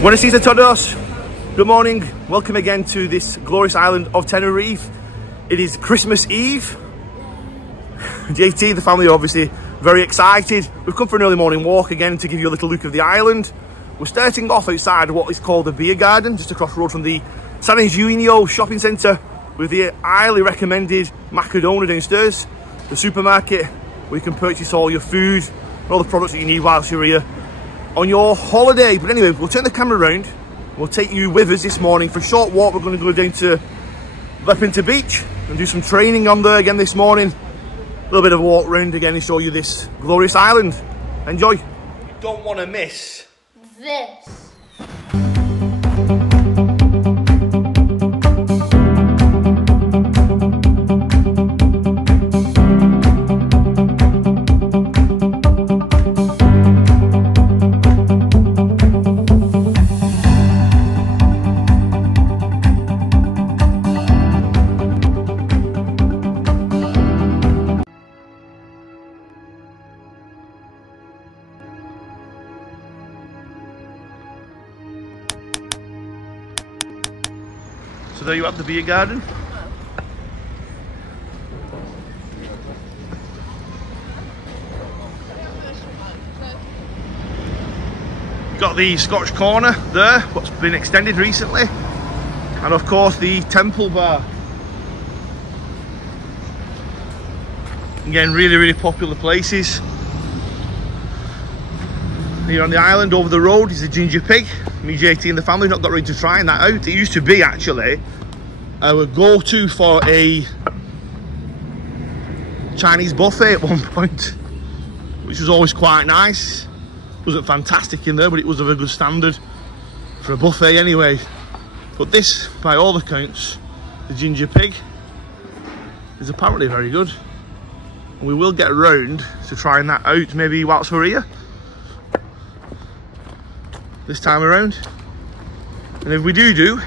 Buenos dias a todos. Good morning. Welcome again to this glorious island of Tenerife. It is Christmas Eve. JT, the family are obviously very excited. We've come for an early morning walk again to give you a little look of the island. We're starting off outside what is called the beer garden, just across the road from the San Eugenio shopping centre, with the highly recommended Macadona downstairs, the supermarket where you can purchase all your food and all the products that you need whilst you're here on your holiday. But anyway, we'll turn the camera around. We'll take you with us this morning for a short walk. We're going to go down to Lepinta Beach and do some training on there again this morning. A little bit of a walk round again and show you this glorious island. Enjoy. You don't want to miss this. So there you have the beer garden. Got the Scotch corner there, what's been extended recently, and of course the temple bar. Again, really popular places here on the island. Over the road is the Ginger Pig. Me, JT and the family not got ready to trying that out. It used to be actually our go-to for a Chinese buffet at one point, which was always quite nice. Wasn't fantastic in there, but it was of a good standard for a buffet anyway. But this, by all accounts, the Ginger Pig, is apparently very good. And we will get around to trying that out maybe whilst we're here this time around. And if we do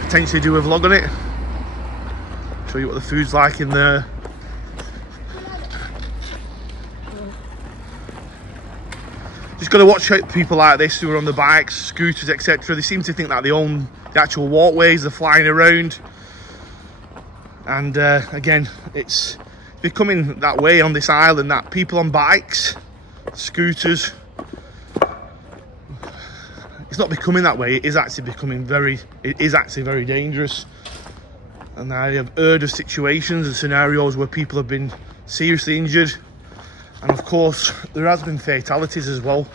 potentially do a vlog on it, show you what the food's like in there. Just got to watch out people like this who are on the bikes, scooters, etc. They seem to think that they own the actual walkways. They're flying around, and again, it's becoming that way on this island, that people on bikes, scooters, it's not becoming that way. It is actually becoming very dangerous. And I have heard of situations and scenarios where people have been seriously injured, and of course there has been fatalities as well.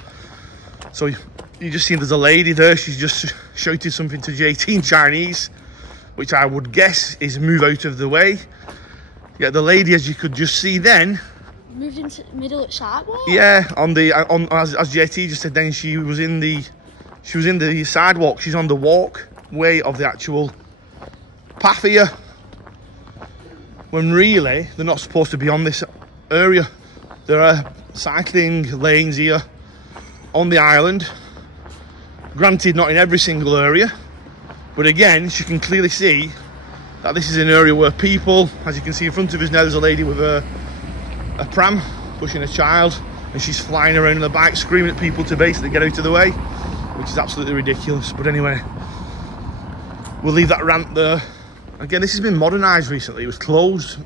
So you just seen there's a lady there, she's just shouted something to JT in Chinese, which I would guess is move out of the way. Yeah, the lady, as you could just see then, Moved into the middle of sidewalk? Yeah, as JT just said then, she was in the sidewalk. She's on the walkway of the actual path here, when really they're not supposed to be on this area. There are cycling lanes here on the island, granted not in every single area, but again you can clearly see that this is an area where people, as you can see in front of us now, there's a lady with a pram pushing a child, and she's flying around on a bike screaming at people to basically get out of the way, which is absolutely ridiculous. But anyway, we'll leave that rant there. Again, this has been modernised recently. It was closed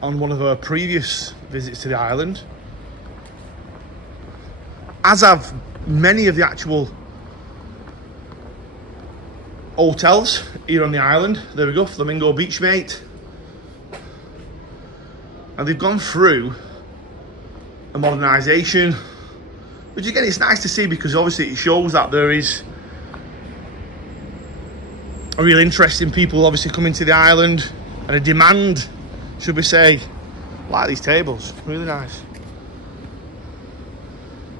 on one of our previous visits to the island, as have many of the actual hotels here on the island. There we go, Flamingo Beach, mate. And they've gone through a modernisation, which again, it's nice to see, because obviously it shows that there is a real interest in people obviously coming to the island, and a demand, should we say. Like these tables, really nice.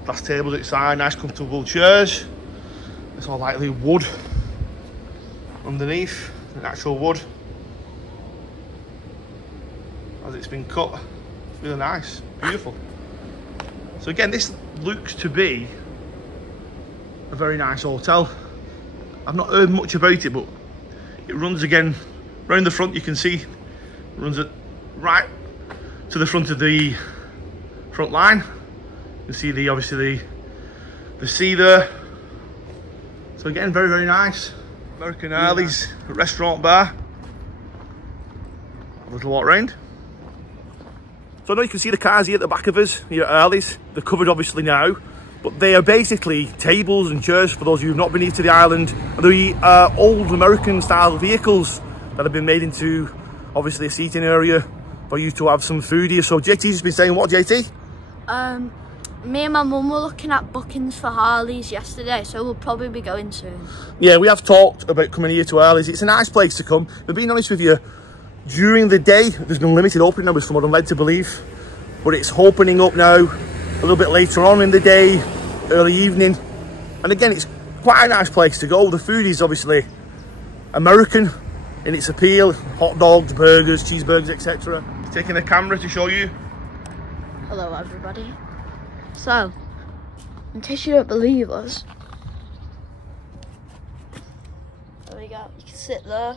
Glass tables outside, nice comfortable chairs. It's all likely wood underneath, natural wood, as it's been cut. Really nice, beautiful. So again, this looks to be a very nice hotel. I've not heard much about it, but it runs again round the front. You can see it runs it right to the front of the front line. You can see the obviously the sea there. So again, very, very nice. American Early's restaurant bar. A little walk round. So I know you can see the cars here at the back of us, here at Early's. They're covered obviously now, but they are basically tables and chairs for those of you who've not been here to the island. They're old American style vehicles that have been made into obviously a seating area for you to have some food here. So JT's just been saying what, JT? Me and my mum were looking at bookings for Harley's yesterday, so we'll probably be going soon. Yeah, we have talked about coming here to Harley's. It's a nice place to come. But being honest with you, during the day, there's no limited opening hours from what I'm led to believe. But it's opening up now a little bit later on in the day, early evening. And again, it's quite a nice place to go. The food is obviously American in its appeal. Hot dogs, burgers, cheeseburgers, etc. Taking a camera to show you. Hello everybody. So, in case you don't believe us, there we go. You can sit there.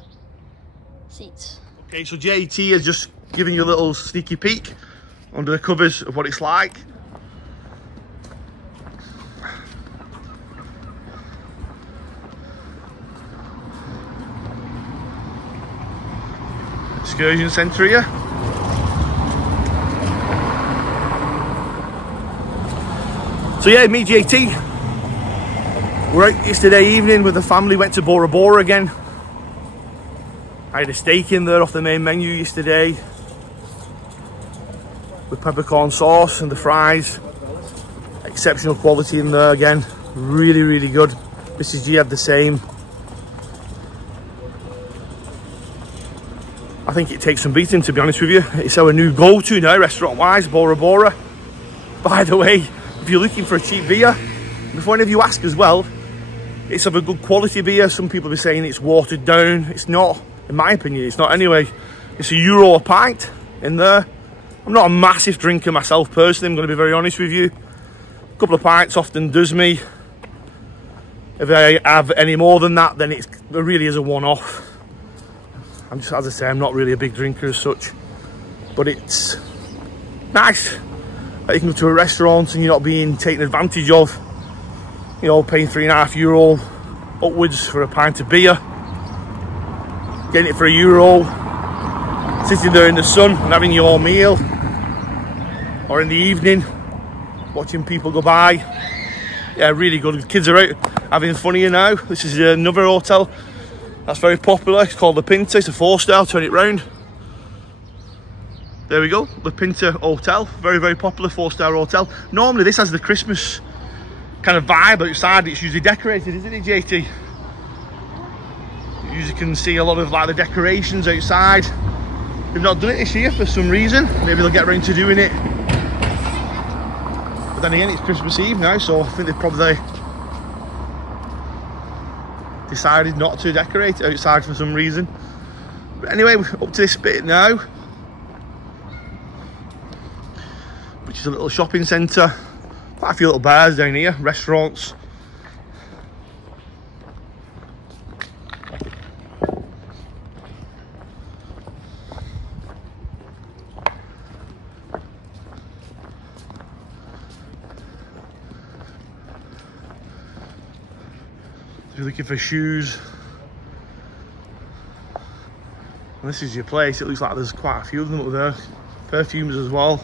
Seats. Okay, so JT is just giving you a little sneaky peek under the covers of what it's like. Excursion centre here. So yeah, me JT, we're out yesterday evening with the family, went to Bora Bora again. I had a steak in there off the main menu yesterday with peppercorn sauce and the fries. Exceptional quality in there again, really, really good. Mrs G had the same. I think it takes some beating, to be honest with you. It's our new go-to now, restaurant-wise, Bora Bora. By the way, if you're looking for a cheap beer, before any of you ask as well, it's of a good quality beer. Some people be saying it's watered down. It's not, in my opinion, it's not anyway. It's €1 a pint in there. I'm not a massive drinker myself personally, I'm going to be very honest with you. A couple of pints often does me. If I have any more than that, then it really is a one-off. I'm just, as I say, I'm not really a big drinker as such. But it's nice that you can go to a restaurant and you're not being taken advantage of. You know, paying €3.50 upwards for a pint of beer. Getting it for €1. Sitting there in the sun and having your meal. Or in the evening, watching people go by. Yeah, really good. The kids are out having fun here now. This is another hotel that's very popular. It's called the Pinta. It's a 4-star. Turn it round. There we go, the Pinta Hotel. Very, very popular 4-star hotel. Normally this has the Christmas kind of vibe outside. It's usually decorated, isn't it, JT? You usually can see a lot of like the decorations outside. They've not done it this year for some reason. Maybe they'll get around to doing it. But then again, it's Christmas Eve now, so I think they've probably decided not to decorate it outside for some reason. But anyway, we're up to this bit now, which is a little shopping centre. Quite a few little bars down here, restaurants. If you're looking for shoes, and this is your place, it looks like there's quite a few of them up there. Perfumes as well.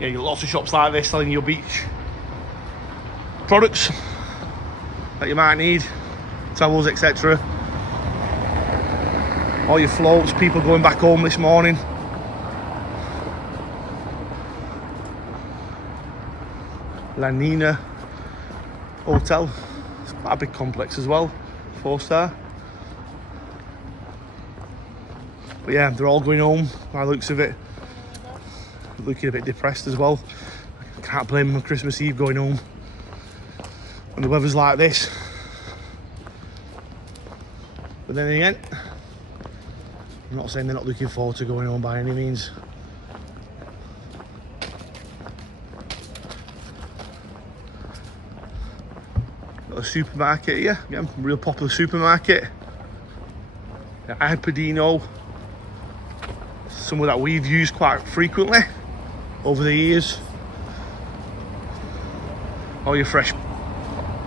Yeah, you got lots of shops like this selling your beach products that you might need, towels, etc. All your floats, people going back home this morning. La Nina Hotel. It's quite a big complex as well, 4-star. But yeah, they're all going home by the looks of it. Looking a bit depressed as well. Can't blame them on Christmas Eve going home when the weather's like this. But then again, I'm not saying they're not looking forward to going home by any means. Got a supermarket here, again, real popular supermarket. Ipadino, somewhere that we've used quite frequently over the years. All your fresh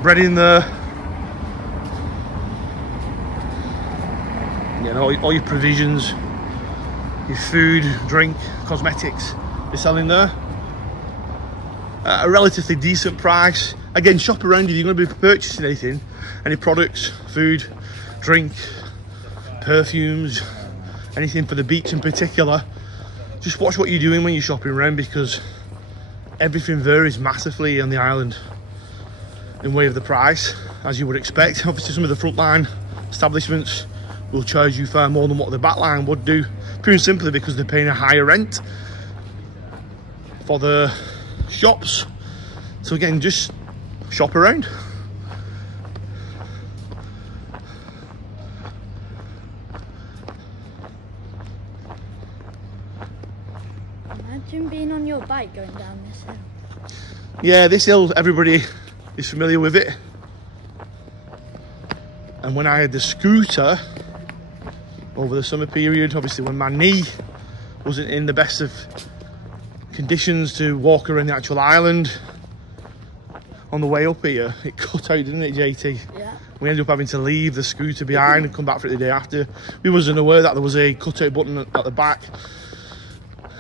bread in there. You know, all your provisions, your food, drink, cosmetics, they're selling there at a relatively decent price. Again, shop around if you're going to be purchasing anything, any products, food, drink, perfumes, anything for the beach in particular. Just watch what you're doing when you're shopping around, because everything varies massively on the island in way of the price, as you would expect. Obviously some of the frontline establishments will charge you far more than what the backline would do, pure and simply because they're paying a higher rent for the shops. So again, just shop around. Imagine being on your bike going down this hill. Yeah, this hill, everybody is familiar with it. And when I had the scooter over the summer period, obviously when my knee wasn't in the best of conditions to walk around the actual island, on the way up here, it cut out, didn't it, JT? Yeah. We ended up having to leave the scooter behind and come back for it the day after. We wasn't aware that there was a cutout button at the back,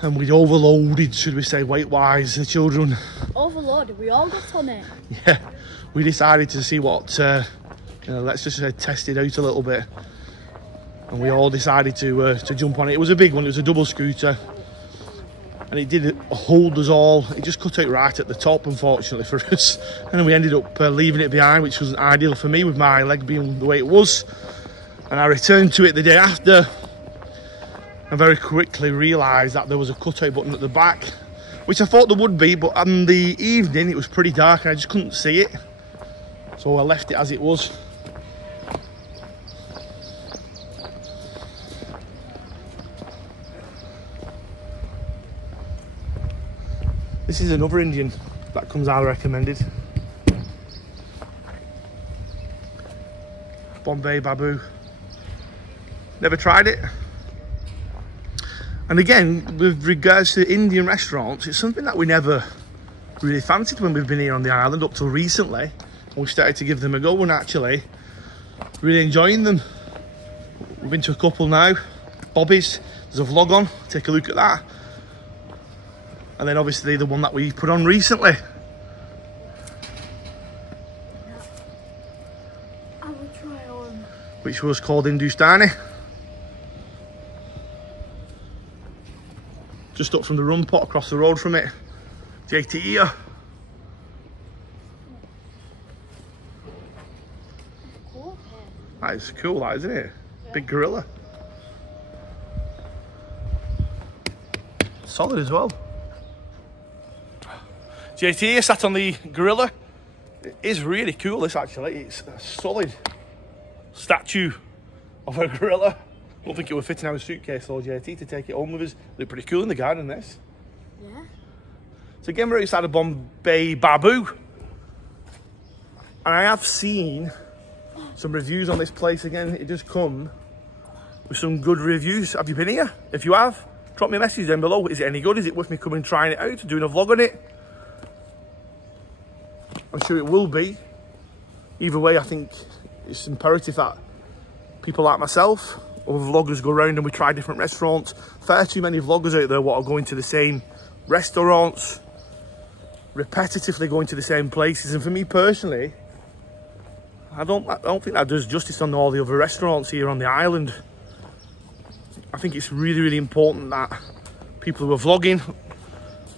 and we'd overloaded, should we say, weight-wise, the children. Overloaded? We all got on it. Yeah, we decided to see what, let's just say, test it out a little bit. And we all decided to jump on it. It was a big one, it was a double scooter. And it did hold us all. It just cut out right at the top, unfortunately for us. And then we ended up leaving it behind, which wasn't ideal for me with my leg being the way it was. And I returned to it the day after, and very quickly realised that there was a cutout button at the back, which I thought there would be, but on the evening it was pretty dark and I just couldn't see it. So I left it as it was. This is another Indian that comes out recommended. Bombay Babu. Never tried it. And again, with regards to Indian restaurants, it's something that we never really fancied when we've been here on the island up till recently. And we started to give them a go and actually really enjoying them. We've been to a couple now. Bobby's, there's a vlog on, take a look at that. And then obviously the one that we put on recently. I will try on. Which was called Hindustani. Just up from the rum pot across the road from it. JT here. Cool. That is cool, that, isn't it? Yeah. Big gorilla. Solid as well. JT here sat on the gorilla. It is really cool, this actually. It's a solid statue of a gorilla. I don't think it would fit in our suitcase though, JT, to take it home with us. Look pretty cool in the garden, this. Yeah. So again, we're outside of Bombay Babu. And I have seen some reviews on this place again. It does come with some good reviews. Have you been here? If you have, drop me a message down below. Is it any good? Is it worth me coming and trying it out, doing a vlog on it? I'm sure it will be. Either way, I think it's imperative that people like myself, or vloggers, go around and we try different restaurants. Far too many vloggers out there what are going to the same restaurants, repetitively going to the same places. And for me personally, I don't think that does justice on all the other restaurants here on the island. I think it's really, really important that people who are vlogging,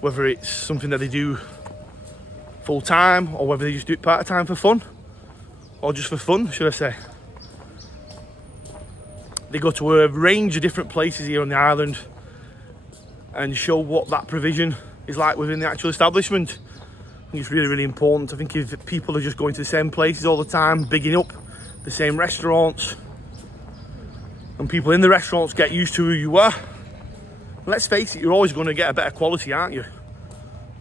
whether it's something that they do full time or whether they just do it part time for fun, or just for fun, should I say, they go to a range of different places here on the island and show what that provision is like within the actual establishment. I think it's really, really important. I think if people are just going to the same places all the time, bigging up the same restaurants, and people in the restaurants get used to who you are, let's face it, you're always going to get a better quality, aren't you?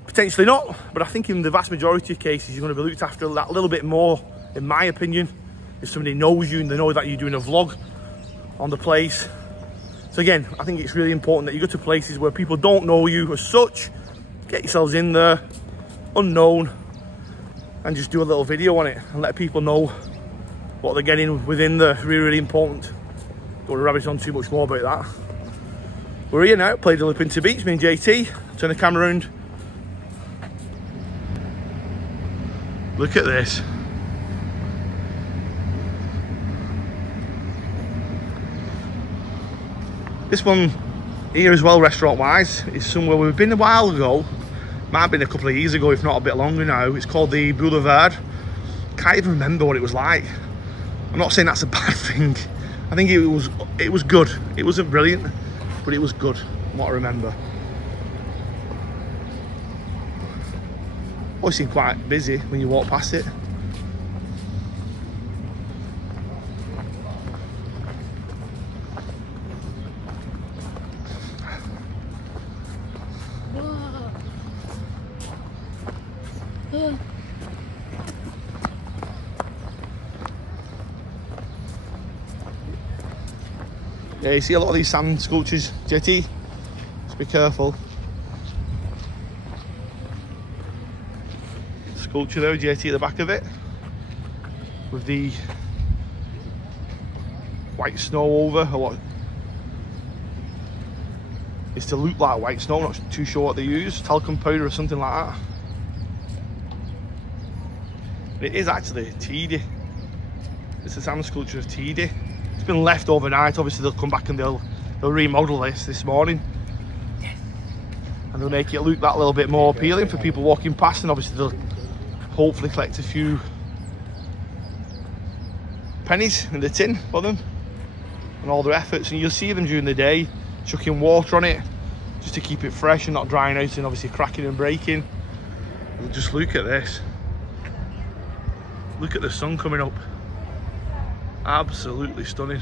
Potentially not, but I think in the vast majority of cases you're going to be looked after that little bit more, in my opinion, if somebody knows you and they know that you're doing a vlog on the place. So again, I think it's really important that you go to places where people don't know you as such. Get yourselves in there, unknown, and just do a little video on it and let people know what they're getting within the really important. Don't want to rabbit on too much more about that. We're here now, played a lip into beach, me and JT. Turn the camera around. Look at this. This one here as well, restaurant wise, is somewhere we've been a while ago. Might have been a couple of years ago, if not a bit longer now. It's called the Boulevard. Can't even remember what it was like. I'm not saying that's a bad thing. I think it was good. It wasn't brilliant, but it was good, from what I remember. Always seemed quite busy when you walk past it. Yeah, you see a lot of these sand sculptures, JT. Just be careful. Sculpture there, JT at the back of it, with the white snow over, or what it's to look like white snow. I'm not too sure what they use, talcum powder or something like that. It is actually Teedy. It's a sand sculpture of Teedy. It's been left overnight. Obviously they'll come back and they'll remodel this morning, and they'll make it look that little bit more appealing for people walking past, and obviously they'll hopefully collect a few pennies in the tin for them and all their efforts. And you'll see them during the day chucking water on it just to keep it fresh and not drying out and obviously cracking and breaking. But just look at this. Look at the sun coming up. Absolutely stunning.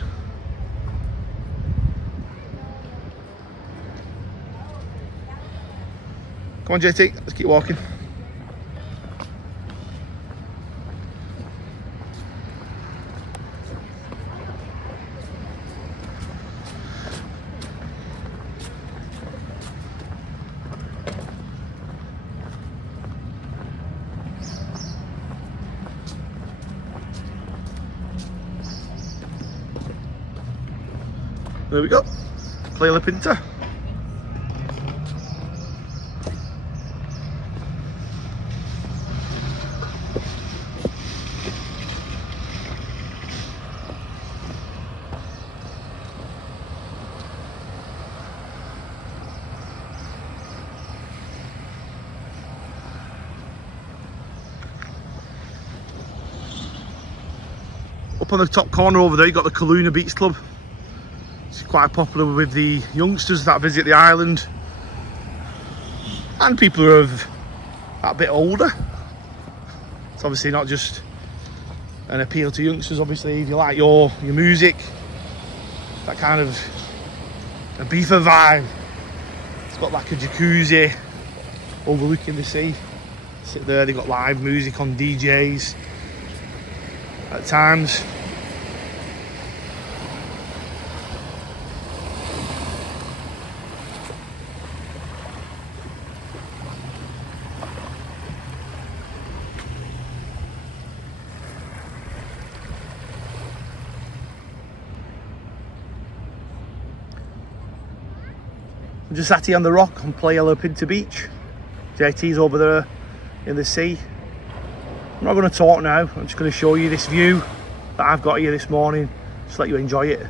Come on, JT, let's keep walking. There we go. Play La Pinta. Up on the top corner over there, you've got the Kaluna Beach Club. It's quite popular with the youngsters that visit the island and people who are that bit older. It's obviously not just an appeal to youngsters. Obviously, if you like your music, that kind of a beefer vibe. It's got like a jacuzzi overlooking the sea. Sit there, they've got live music on DJs at times. I'm just sat here on the rock on Playa La Pinta Beach. JT's over there in the sea. I'm not going to talk now, I'm just going to show you this view that I've got here this morning, just let you enjoy it.